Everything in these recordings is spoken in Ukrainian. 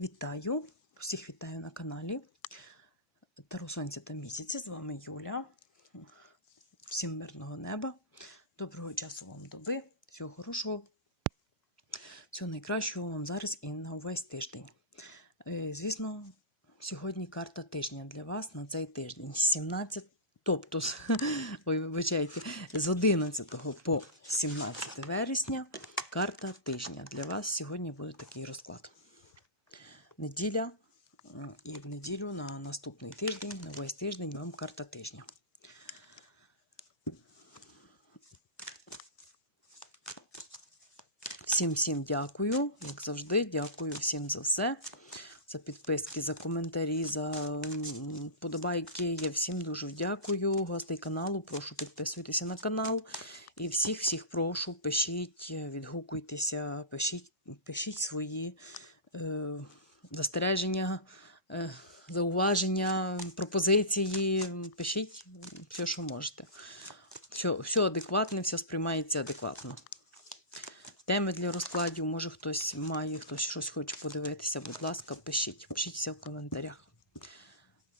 Вітаю! Всіх вітаю на каналі Таро Сонця та місяця. З вами Юля. Всім мирного неба, доброго часу вам доби, всього хорошого, всього найкращого вам зараз і на увесь тиждень. Е, Звісно, сьогодні карта тижня для вас на цей тиждень. 17, тобто, ой, вибачайте, з 11 по 17 вересня карта тижня. Для вас сьогодні буде такий розклад неділя. І в неділю на наступний тиждень, на весь тиждень вам карта тижня. Всім всім дякую. Як завжди, дякую всім за все. За підписки, за коментарі, за подобайки. Я всім дуже дякую. Гостей каналу, прошу підписуйтеся на канал. І всіх всіх прошу, пишіть, відгукуйтеся, пишіть, пишіть свої е, застереження, е, зауваження, пропозиції. Пишіть все, що можете. Все, все адекватне, все сприймається адекватно. Теми для розкладів, може хтось має, хтось щось хоче подивитися, будь ласка, пишіть. Пишіть все в коментарях.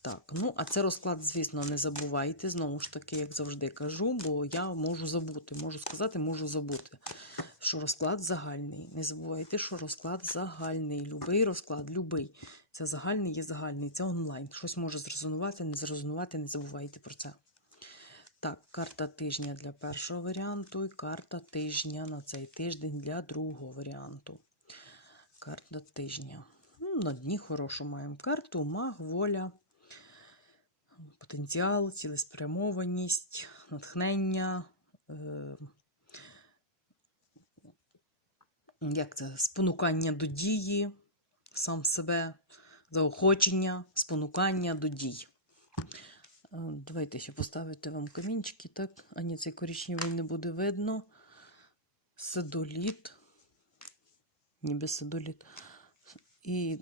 Так, ну, а це розклад, звісно, не забувайте. Знову ж таки, як завжди кажу, бо я можу забути. Можу сказати, можу забути. Що розклад загальний. Не забувайте, що розклад загальний. Любий розклад, любий. Це загальний є загальний, це онлайн. Щось може зрезонувати, не зрезонувати, не забувайте про це. Так, карта тижня для першого варіанту і карта тижня на цей тиждень для другого варіанту. Карта тижня. Ну, на дні хорошу маємо карту, маг, воля, потенціал, цілеспрямованість, натхнення. Е- як це? Спонукання до дії, сам себе, заохочення, спонукання до дій. Е, Давайте ще поставити вам камінчики, так? А ні, цей коричневий не буде видно. Седоліт. Ніби седоліт. І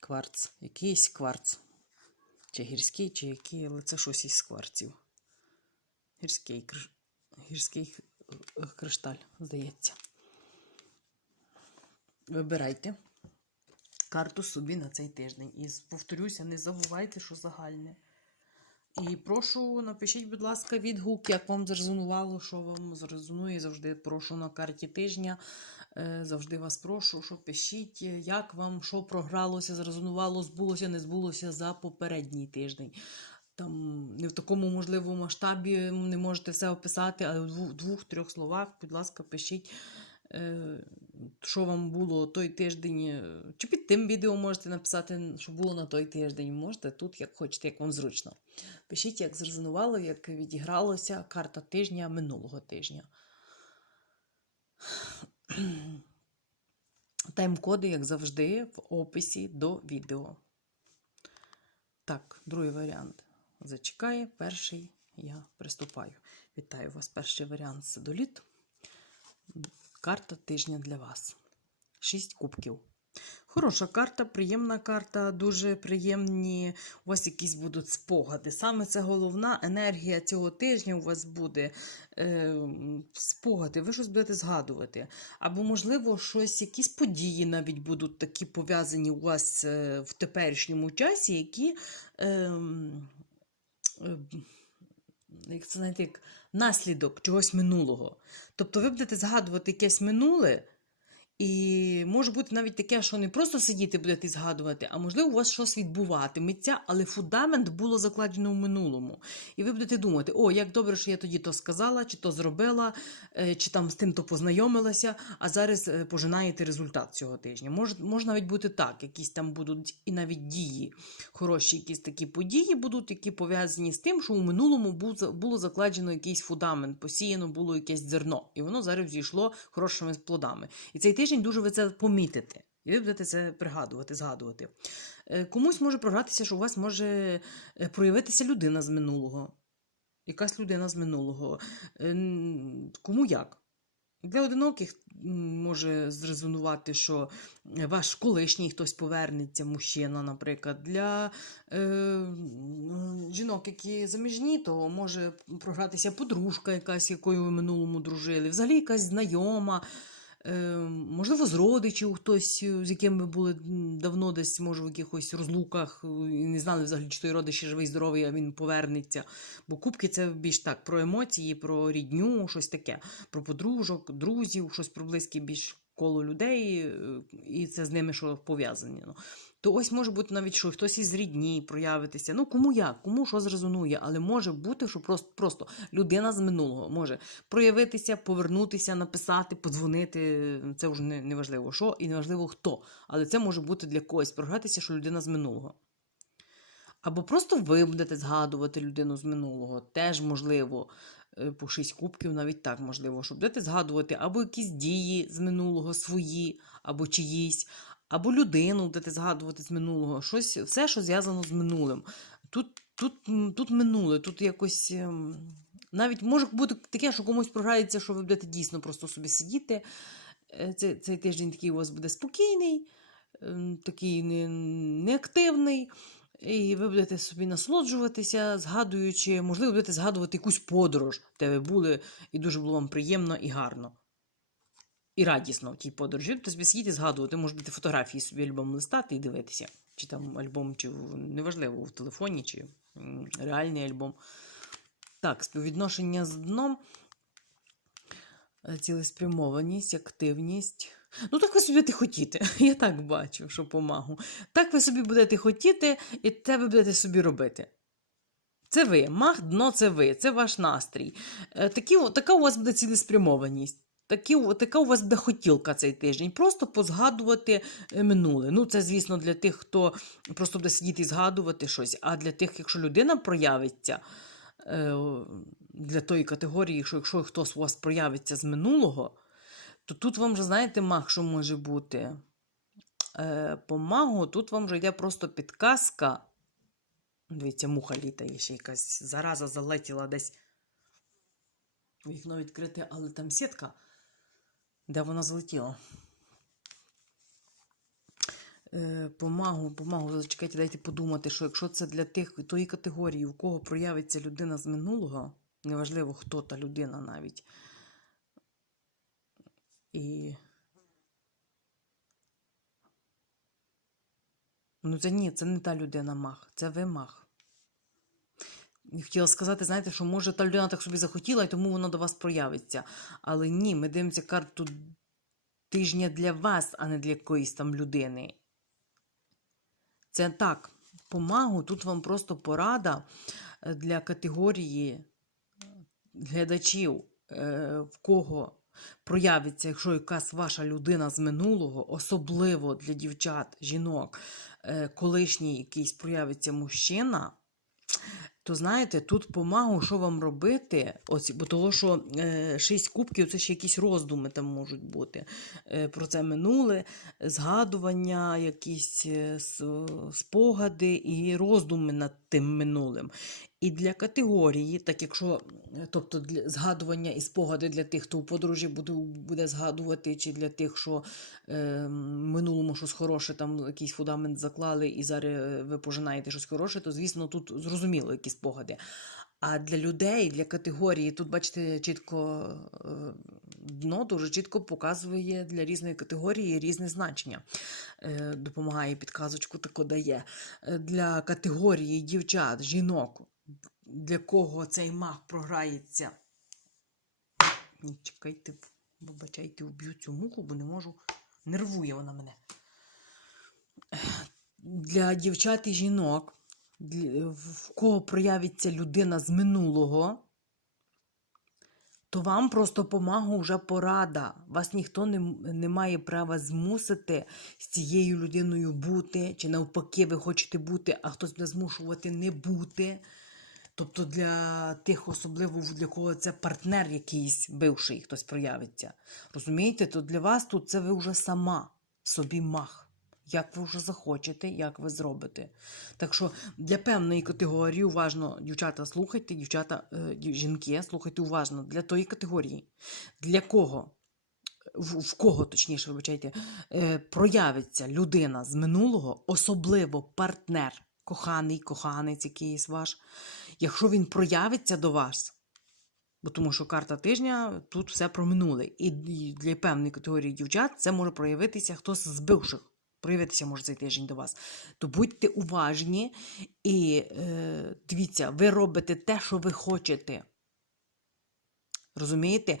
кварц. Якийсь кварц. Чи гірський, чи який, але це щось із скварців. Гірський, гірський е, кришталь, здається. Вибирайте карту собі на цей тиждень. І повторюся, не забувайте, що загальне. І прошу, напишіть, будь ласка, відгук, як вам зрезонувало, що вам зрезонує. Завжди прошу на карті тижня. Е, Завжди вас прошу, що пишіть, як вам що програлося, зрезонувало, збулося, не збулося за попередній тиждень. Там не в такому можливому масштабі не можете все описати, але в двох- двох-трьох словах, будь ласка, пишіть, е, що вам було той тиждень. е, Чи під тим відео можете написати, що було на той тиждень. Можете тут, як хочете, як вам зручно. Пишіть, як зрезонувало, як відігралося карта тижня минулого тижня. Тайм-коди, як завжди, в описі до відео. Так, другий варіант зачекає. Перший я приступаю. Вітаю вас. Перший варіант Седоліт. Карта тижня для вас. Шість кубків. Хороша карта, приємна карта, дуже приємні. У вас якісь будуть спогади. Саме це головна енергія цього тижня у вас буде е, спогади. Ви щось будете згадувати. Або, можливо, щось, якісь події навіть будуть такі пов'язані у вас е, в теперішньому часі, які. Е, е, як це знаєте, як наслідок чогось минулого. Тобто ви будете згадувати якесь минуле, і може бути навіть таке, що не просто сидіти будете згадувати, а можливо, у вас щось відбуватиметься, але фундамент було закладено в минулому. І ви будете думати, о, як добре, що я тоді то сказала, чи то зробила, е, чи там з тим то познайомилася, а зараз е, пожинаєте результат цього тижня. Може, може навіть бути так, якісь там будуть і навіть дії, хороші якісь такі події будуть, які пов'язані з тим, що у минулому було закладено якийсь фундамент, посіяно було якесь зерно, і воно зараз зійшло хорошими плодами. І цей тиждень дуже ви це помітите. І ви будете це пригадувати, згадувати. Е, Комусь може програтися, що у вас може е, проявитися людина з минулого. Якась людина з минулого. Е, Кому як? Для одиноких може зрезонувати, що ваш колишній хтось повернеться, мужчина, наприклад. Для е, жінок, які заміжні, то може програтися подружка якась, якою ви минулому дружили, взагалі якась знайома. Е, можливо, з родичів хтось, е, з яким ви були давно десь, може, в якихось розлуках, е, і не знали взагалі, чи той родич живий, здоровий, а він повернеться. Бо кубки це більш так про емоції, про рідню, щось таке, про подружок, друзів, щось про близьке більш коло людей, е, і це з ними що пов'язані. Ну. То ось може бути навіть, що хтось із рідні проявитися. Ну, кому як, кому що зрезонує, але може бути, що просто, просто людина з минулого може проявитися, повернутися, написати, подзвонити. Це вже не, не важливо що і не важливо хто. Але це може бути для когось програтися, що людина з минулого. Або просто ви будете згадувати людину з минулого. Теж можливо, по шість кубків, навіть так можливо, що будете згадувати або якісь дії з минулого свої, або чиїсь, або людину будете згадувати з минулого. Щось, все, що зв'язано з минулим. Тут, тут, тут минуле, тут якось. ем, Навіть може бути таке, що комусь програється, що ви будете дійсно просто собі сидіти. Е, Цей, цей тиждень такий у вас буде спокійний, ем, такий не, неактивний. І ви будете собі насолоджуватися, згадуючи, можливо, будете згадувати якусь подорож, де ви були, і дуже було вам приємно і гарно. І радісно в тій подорожі. Тобто собі сидіти, згадувати, може бути фотографії собі альбом листати і дивитися. Чи там альбом, чи неважливо, в телефоні, чи реальний альбом. Так, співвідношення з дном, е, цілеспрямованість, активність. Ну, так ви собі будете хотіти. Я так бачу, що помагу. Так ви собі будете хотіти, і те ви будете собі робити. Це ви. Мах, дно це ви, це ваш настрій. Е, Такі, така у вас буде цілеспрямованість. Такі, така у вас буде хотілка цей тиждень. Просто позгадувати е, минуле. Ну, це, звісно, для тих, хто просто буде сидіти і згадувати щось. А для тих, якщо людина проявиться е, для тої категорії, що якщо хтось у вас проявиться з минулого, то тут вам вже, знаєте, мах, що може бути. Е, по магу тут вам вже йде просто підказка. Дивіться, муха літає, ще якась зараза залетіла десь. Вікно відкрите, але там сітка. Де вона залетіла? Е, помагу, помагу, зачекайте, дайте подумати, що якщо це для тих тої категорії, у кого проявиться людина з минулого, неважливо, хто та людина навіть. І. Ну, це ні, це не та людина мах, це ви мах. Хотіла сказати, знаєте, що може та людина так собі захотіла, і тому вона до вас проявиться. Але ні, ми дивимося карту тижня для вас, а не для якоїсь там людини. Це так, помагу, тут вам просто порада е, для категорії глядачів, е, в кого проявиться, якщо якась ваша людина з минулого, особливо для дівчат, жінок, е, колишній якийсь проявиться мужчина. То знаєте, тут помагу, що вам робити, ось, бо того, що е, шість кубків це ще якісь роздуми там можуть бути. Е, про це минуле, згадування, якісь е, спогади і роздуми над тим минулим. І для категорії, так якщо, тобто для згадування і спогади для тих, хто у подорожі буде, буде згадувати, чи для тих, що е, минулому щось хороше, там якийсь фундамент заклали, і зараз е, ви пожинаєте щось хороше, то звісно тут зрозуміло які спогади. А для людей, для категорії, тут, бачите, чітко е, дно дуже чітко показує для різної категорії різне значення. Е, Допомагає підказочку тако дає. Для категорії дівчат, жінок, для кого цей маг програється. Чекайте, вибачайте, вб'ю цю муху, бо не можу. Нервує вона мене. Для дівчат і жінок, в кого проявиться людина з минулого, то вам просто помагу вже порада. Вас ніхто не, не має права змусити з цією людиною бути, чи навпаки, ви хочете бути, а хтось буде змушувати не бути. Тобто для тих, особливо для кого це партнер якийсь бивший, хтось проявиться. Розумієте, то для вас тут це ви вже сама собі мах. Як ви вже захочете, як ви зробите. Так що для певної категорії уважно, дівчата, слухайте, дівчата, е, жінки, слухайте уважно для тої категорії. Для кого? В, кого, точніше, вибачайте, е, проявиться людина з минулого, особливо партнер, коханий, коханець якийсь ваш. Якщо він проявиться до вас, Бо тому що карта тижня тут все про минуле. І для певної категорії дівчат це може проявитися хтось з бивших. Проявитися може цей тиждень до вас. То будьте уважні і е, дивіться, ви робите те, що ви хочете. Розумієте?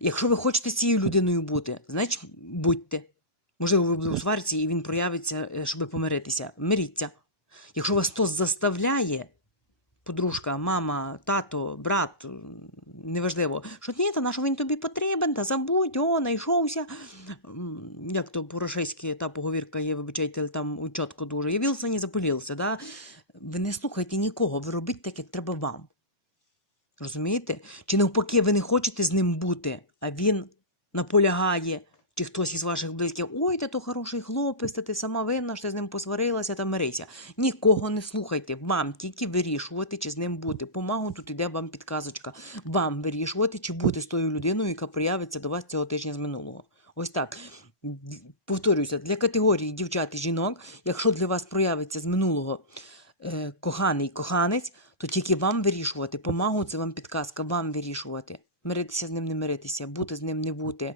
Якщо ви хочете цією людиною бути, значить будьте. Можливо, ви були у сварці і він проявиться, е, щоб помиритися. Миріться. Якщо вас хтось заставляє, подружка, мама, тато, брат, неважливо, що ні, та на що він тобі потрібен, та забудь, о, знайшовся. Як то по-рашейськи та поговірка є, вибачайте, там чітко дуже. Явився, не запилівся. Да? Ви не слухайте нікого, ви робіть так, як треба вам. Розумієте? Чи навпаки, ви не хочете з ним бути, а він наполягає, чи хтось із ваших близьких, ой, та то хороший хлопець, та ти сама винна, що ти з ним посварилася та мирися. Нікого не слухайте. Вам тільки вирішувати, чи з ним бути. Помагу тут іде вам підказочка. Вам вирішувати, чи бути з тою людиною, яка проявиться до вас цього тижня з минулого. Ось так. Повторюся, для категорії дівчат і жінок, якщо для вас проявиться з минулого е, коханий коханець, то тільки вам вирішувати. Помагу це вам підказка, вам вирішувати. Миритися з ним, не миритися, бути з ним, не бути.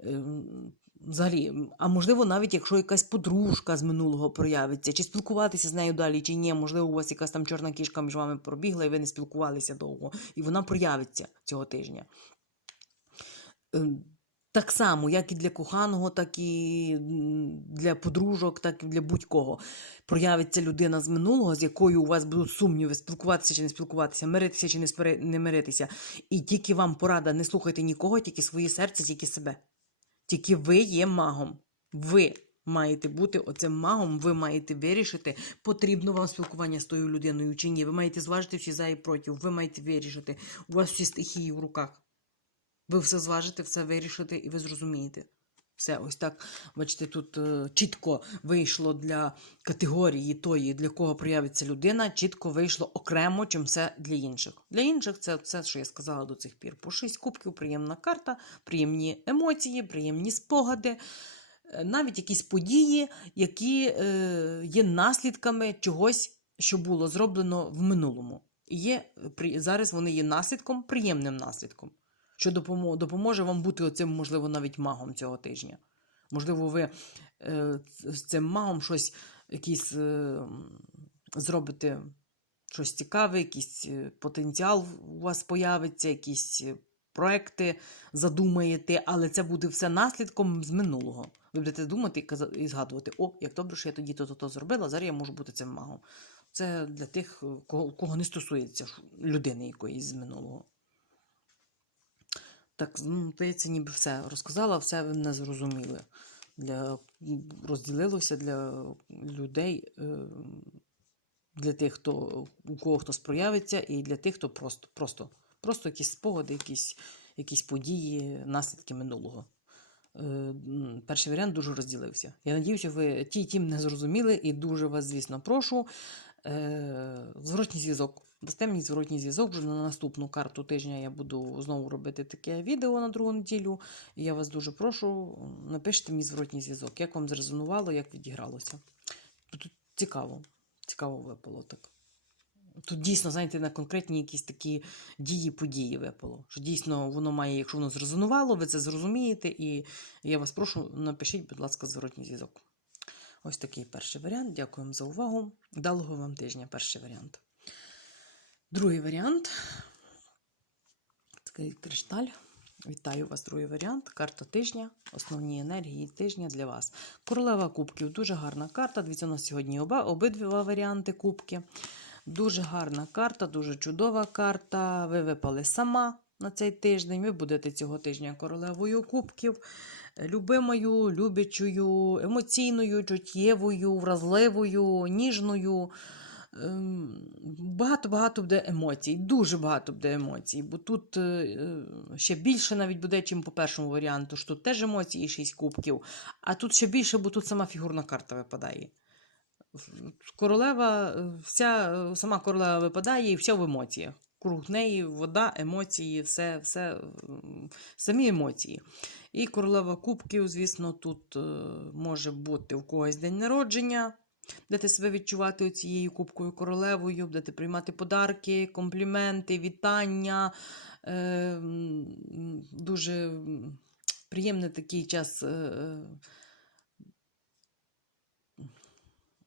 Ем, Взагалі, а можливо, навіть якщо якась подружка з минулого проявиться, чи спілкуватися з нею далі, чи ні, можливо, у вас якась там чорна кішка між вами пробігла, і ви не спілкувалися довго, і вона проявиться цього тижня. Так само, як і для коханого, так і для подружок, так і для будь-кого. Проявиться людина з минулого, з якою у вас будуть сумніви, спілкуватися чи не спілкуватися, миритися чи не миритися. І тільки вам порада, не слухайте нікого, тільки своє серце, тільки себе. Тільки ви є магом. Ви маєте бути оцим магом, ви маєте вирішити, потрібно вам спілкування з тою людиною чи ні. Ви маєте зважити всі за і проти, ви маєте вирішити. У вас всі стихії в руках. Ви все зважите, все вирішите і ви зрозумієте. Все, ось так. Бачите, тут е, чітко вийшло для категорії тої, для кого проявиться людина, чітко вийшло окремо, чим все для інших. Для інших це все, що я сказала до цих пір. По шість кубків, приємна карта, приємні емоції, приємні спогади, е, навіть якісь події, які е, є наслідками чогось, що було зроблено в минулому. І є, зараз вони є наслідком, приємним наслідком що допоможе вам бути оцим, можливо, навіть магом цього тижня. Можливо, ви е, з цим магом щось якийсь е, зробите щось цікаве, якийсь е, потенціал у вас появиться, якісь проекти задумаєте, але це буде все наслідком з минулого. Ви будете думати і, згадувати, о, як добре, що я тоді то-то то зробила, зараз я можу бути цим магом. Це для тих, кого, кого не стосується людини якоїсь з минулого. Так, ну, здається, ніби все розказала, все не зрозуміли. Для, розділилося для людей, е, для тих, хто, у кого хтось проявиться, і для тих, хто просто, просто, просто якісь спогади, якісь, якісь події, наслідки минулого. Е, Перший варіант дуже розділився. Я надіюся, ви ті і ті мене зрозуміли, і дуже вас, звісно, прошу. Е, Зворотній зв'язок. Дасте мені зворотній зв'язок. Вже на наступну карту тижня я буду знову робити таке відео на другу неділю. І я вас дуже прошу, напишіть мені зворотній зв'язок. Як вам зрезонувало, як відігралося. Тут цікаво. Цікаво випало так. Тут дійсно, знаєте, на конкретні якісь такі дії, події випало. Що дійсно воно має, якщо воно зрезонувало, ви це зрозумієте, і я вас прошу, напишіть, будь ласка, зворотній зв'язок. Ось такий перший варіант. Дякуємо за увагу. Вдалого вам тижня, перший варіант. Другий варіант. Такий кришталь. Вітаю вас, другий варіант. Карта тижня. Основні енергії тижня для вас. Королева кубків. Дуже гарна карта. Дивіться, у нас сьогодні оба, обидва варіанти кубки. Дуже гарна карта, дуже чудова карта. Ви випали сама на цей тиждень. Ви будете цього тижня королевою кубків. Любимою, любячою, емоційною, чуттєвою, вразливою, ніжною. Ем, Багато-багато буде емоцій, дуже багато буде емоцій, бо тут е, е, ще більше навіть буде, чим по першому варіанту, що тут теж емоції і 6 кубків, а тут ще більше, бо тут сама фігурна карта випадає. Королева, е, вся, сама королева випадає і все в емоціях. Круг неї вода, емоції, все, все, самі емоції. І королева кубків, звісно, тут е, може бути у когось день народження. Будете себе відчувати цією кубкою королевою, будете приймати подарки, компліменти, вітання. Е, дуже приємний такий час. е,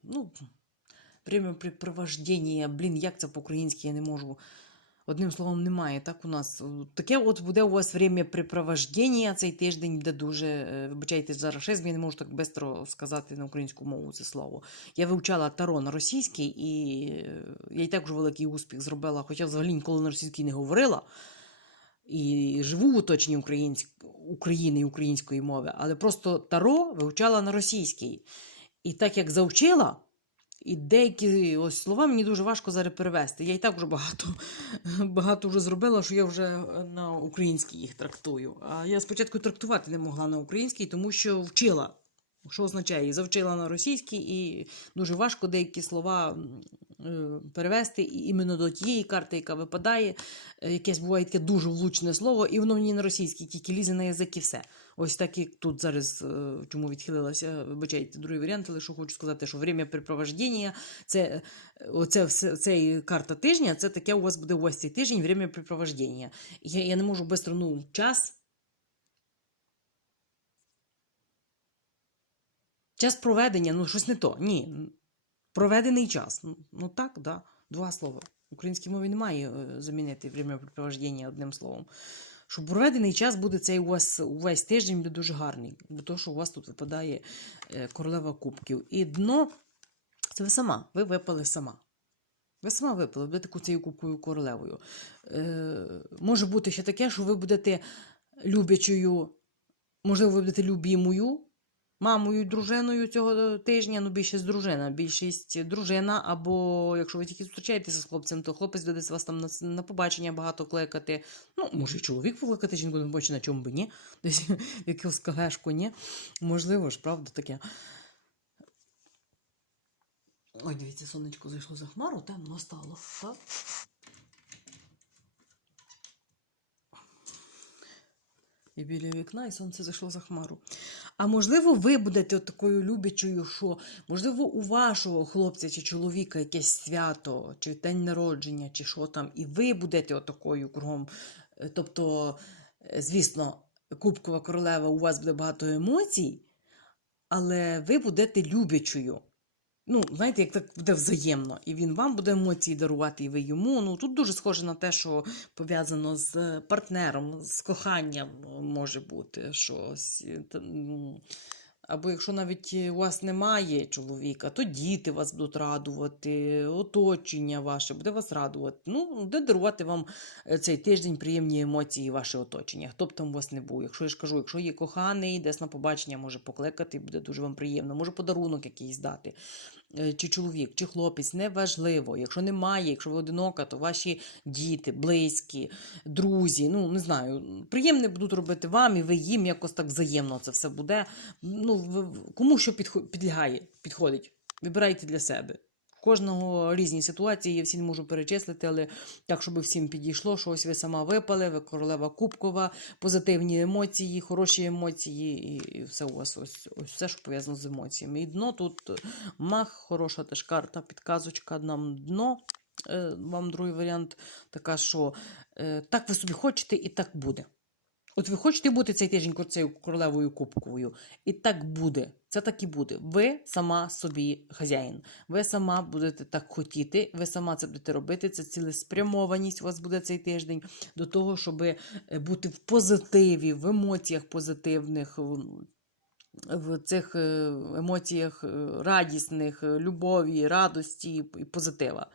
ну, времяпрепровождення. Блін, як це по-українськи я не можу. Одним словом, немає. Так у нас Е, таке от буде у вас времяпрепровождення цей тиждень буде дуже. е, Вибачайте за рашизм, я не можу так швидко сказати на українську мову це слово. Я вивчала таро на російській, і е, я і так вже великий успіх зробила, хоча взагалі ніколи на російській не говорила. І живу в оточенні українськ... України і української мови, але просто таро вивчала на російській. І так як завчила, і деякі ось слова мені дуже важко зараз перевести. Я і так вже багато, багато вже зробила, що я вже на українській їх трактую. А я спочатку трактувати не могла на українській, тому що вчила. Що означає? І завчила на російській, і дуже важко деякі слова е, перевести і іменно до тієї карти, яка випадає. Е, Якесь буває таке дуже влучне слово, і воно мені на російській тільки лізе на язик і все. Ось так як тут зараз, е, чому відхилилася, вибачайте, другий варіант, але що хочу сказати, що время припровождення, це оце все цей карта тижня, це таке у вас буде вас цей тиждень время припровождення. Я, я не можу швидко, ну, час. Час проведення, ну щось не то. Ні. Проведений час. Ну, ну так, да. Два слова. В українській мові немає е, замінити времяпрепровождення одним словом. Що проведений час буде цей у вас увесь тиждень буде дуже гарний, бо то, що у вас тут випадає е, королева кубків. І дно це ви сама, ви випали сама. Ви сама випали, будете таку цією кубкою королевою. Е, може бути ще таке, що ви будете любячою, можливо, ви будете любімою, мамою, дружиною цього тижня, ну більшість дружина, більшість дружина, або якщо ви тільки зустрічаєтеся з хлопцем, то хлопець буде вас там на, на побачення багато кликати. Ну, може, і чоловік покликати жінку на побачення, на чому би ні? Десь якусь кафешку, ні? Можливо ж, правда таке. Ой, дивіться, сонечко зайшло за хмару, темно стало. Так? І біля вікна, і сонце зайшло за хмару. А можливо, ви будете такою любячою, що можливо, у вашого хлопця чи чоловіка якесь свято, чи день народження, чи що там, і ви будете отакою кругом. Е, Тобто, е, звісно, Кубкова королева, у вас буде багато емоцій, але ви будете любячою. Ну, знаєте, як так буде взаємно. І він вам буде емоції дарувати, і ви йому. Ну, тут дуже схоже на те, що пов'язано з партнером, з коханням може бути щось. Ну, Або якщо навіть у вас немає чоловіка, то діти вас будуть радувати, оточення ваше буде вас радувати. Ну, буде дарувати вам е, цей тиждень приємні емоції, ваше оточення. Хто б там у вас не був. Якщо я ж кажу, якщо є коханий, десь на побачення може покликати, буде дуже вам приємно, може подарунок якийсь дати. Е, Чи чоловік, чи хлопець, неважливо. Якщо немає, якщо ви одинока, то ваші діти, близькі, друзі, ну не знаю, приємне будуть робити вам, і ви їм якось так взаємно це все буде. Ну, кому що підлягає, підходить. Вибирайте для себе. Кожного різні ситуації, я всі не можу перечислити, але так, щоб всім підійшло, що ось ви сама випали, ви королева Кубкова, позитивні емоції, хороші емоції, і, і все у вас ось, ось все, що пов'язано з емоціями. І дно тут е, мах, хороша теж карта, підказочка нам дно. Е, Вам другий варіант така, що е, так ви собі хочете, і так буде. От ви хочете бути цей тиждень королевою кубковою, і так буде. Це так і буде. Ви сама собі хазяїн. Ви сама будете так хотіти, ви сама це будете робити. Це цілеспрямованість у вас буде цей тиждень до того, щоб бути в позитиві, в емоціях позитивних. в- цих е, емоціях е, радісних, е, любові, радості і позитива.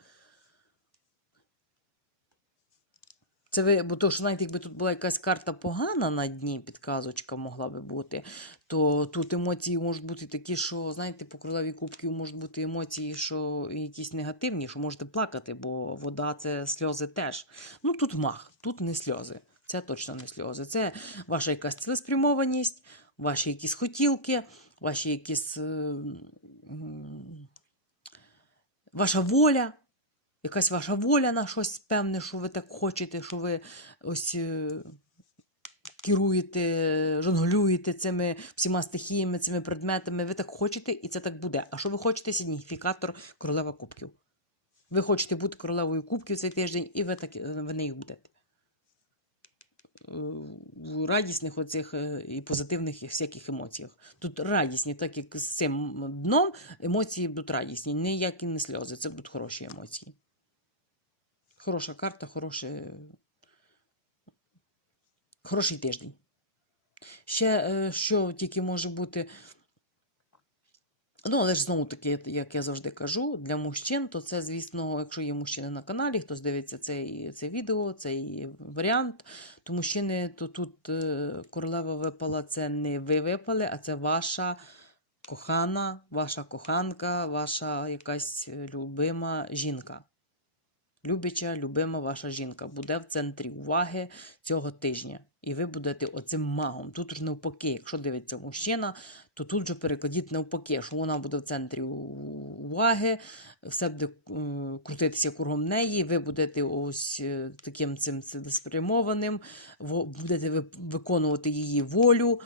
Це ви, бо то, що знаєте, якби тут була якась карта погана на дні, підказочка могла би бути, то тут емоції можуть бути такі, що, знаєте, по королеві кубків можуть бути емоції, що якісь негативні, що можете плакати, бо вода це сльози теж. Ну тут мах, тут не сльози. Це точно не сльози. Це ваша якась цілеспрямованість, ваші якісь хотілки, ваші якісь. е, Ваша воля, якась ваша воля на щось певне, що ви так хочете, що ви ось е, керуєте, жонглюєте цими всіма стихіями, цими предметами. Ви так хочете, і це так буде. А що ви хочете? Сигніфікатор королева кубків. Ви хочете бути королевою кубків цей тиждень, і ви так е, ви нею будете. Е, В радісних оцих і позитивних і всяких емоціях. Тут радісні, так як з цим дном, емоції будуть радісні, ніякі не сльози, це будуть хороші емоції. Хороша карта, хороше... хороший тиждень. Ще е, що тільки може бути. Ну, але ж знову таки, як я завжди кажу, для мужчин, то це, звісно, якщо є мужчини на каналі, хтось дивиться цей, це відео, цей варіант, то мужчини, то тут е, королева випала, це не ви випали, а це ваша кохана, ваша коханка, ваша якась любима жінка. Любяча, любима ваша жінка буде в центрі уваги цього тижня. І ви будете оцим магом. Тут ж навпаки, якщо дивиться мужчина, то тут же перекладіть навпаки, що вона буде в центрі уваги, все буде е, крутитися кругом неї, ви будете ось е, таким цим цілеспрямованим, будете ви- виконувати її волю.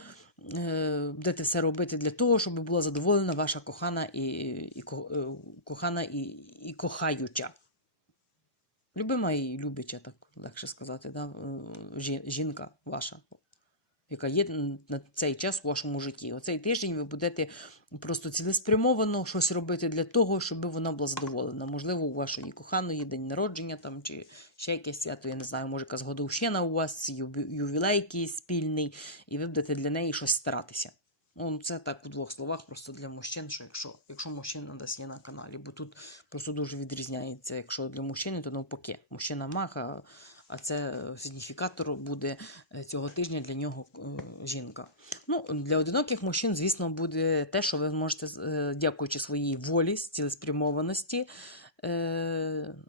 е, Будете все робити для того, щоб була задоволена ваша кохана і, і, ко- кохана і, і кохаюча. Любима і любяча, так легше сказати, да? е, жінка ваша, яка є на цей час у вашому житті. Оцей тиждень ви будете просто цілеспрямовано щось робити для того, щоб вона була задоволена. Можливо, у вашої коханої день народження там, чи ще якесь свято, я не знаю, може якась годовщина у вас, ювілей якийсь спільний, і ви будете для неї щось старатися. Ну, це так у двох словах, просто для мужчин, що якщо, якщо мужчина десь є на каналі, бо тут просто дуже відрізняється. Якщо для мужчини, то навпаки. Мужчина мах, а, це сигніфікатор буде е, цього тижня для нього е, жінка. Ну, для одиноких мужчин, звісно, буде те, що ви можете, е, дякуючи своїй волі, цілеспрямованості.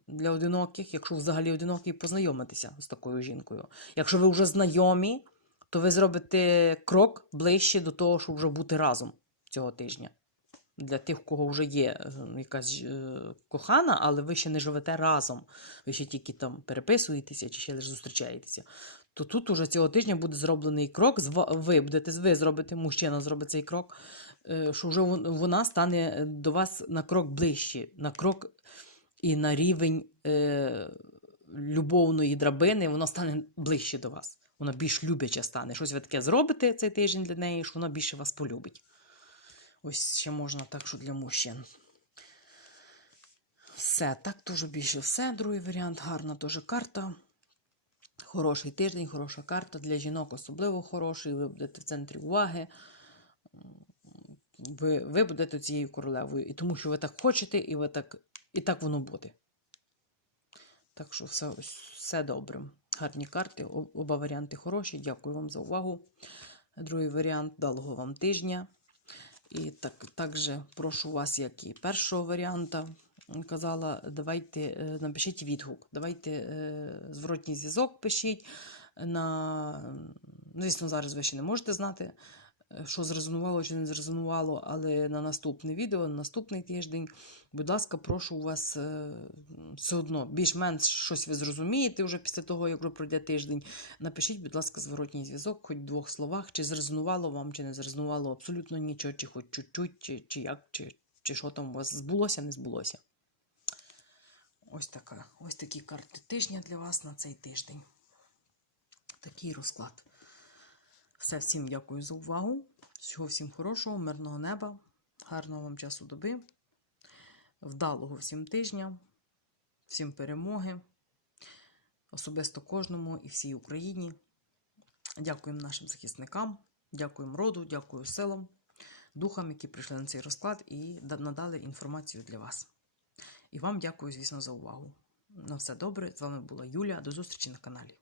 Для одиноких, якщо взагалі одинокий, познайомитися з такою жінкою. Якщо ви вже знайомі, то ви зробите крок ближче до того, щоб вже бути разом цього тижня. Для тих, у кого вже є е, якась е, кохана, але ви ще не живете разом. Ви ще тільки там переписуєтеся чи ще лише зустрічаєтеся. То тут уже цього тижня буде зроблений крок. Ви будете ви зробите, мужчина зробить цей крок, е, що вже вона стане до вас на крок ближче, на крок і на рівень любовної драбини, вона стане ближче до вас. Вона більш любяча стане. Щось ви таке зробите цей тиждень для неї, що вона більше вас полюбить. Ось ще можна так, що для мужчин. Все, так дуже більше все. Другий варіант, гарна теж карта. Хороший тиждень, хороша карта. Для жінок особливо хороший. Ви будете в центрі уваги. Ви, ви будете цією королевою. І тому, що ви так хочете, і ви так, і так воно буде. Так що все, все добре. Гарні карти, оба варіанти хороші. Дякую вам за увагу. Другий варіант далого вам тижня. І так, також прошу вас, як і першого варіанта, казала, давайте е, напишіть відгук, давайте е, зворотній зв'язок пишіть. На... ну, Звісно, зараз ви ще не можете знати, що зрезонувало чи не зрезонувало, але на наступне відео, на наступний тиждень, будь ласка, прошу вас е, все одно більш-менш щось ви зрозумієте вже після того, як пройде тиждень. Напишіть, будь ласка, зворотній зв'язок, хоч в двох словах, чи зрезонувало вам, чи не зрезонувало абсолютно нічого, чи хоч чуть-чуть, чи, чи як, чи, чи що там у вас збулося, не збулося. Ось така, ось такі карти тижня для вас на цей тиждень. Такий розклад. Все, всім дякую за увагу. Всього всім хорошого, мирного неба, гарного вам часу доби, вдалого всім тижня, всім перемоги, особисто кожному і всій Україні. Дякуємо нашим захисникам, дякуємо роду, дякую силам, духам, які прийшли на цей розклад і надали інформацію для вас. І вам дякую, звісно, за увагу. На все добре. З вами була Юля. До зустрічі на каналі.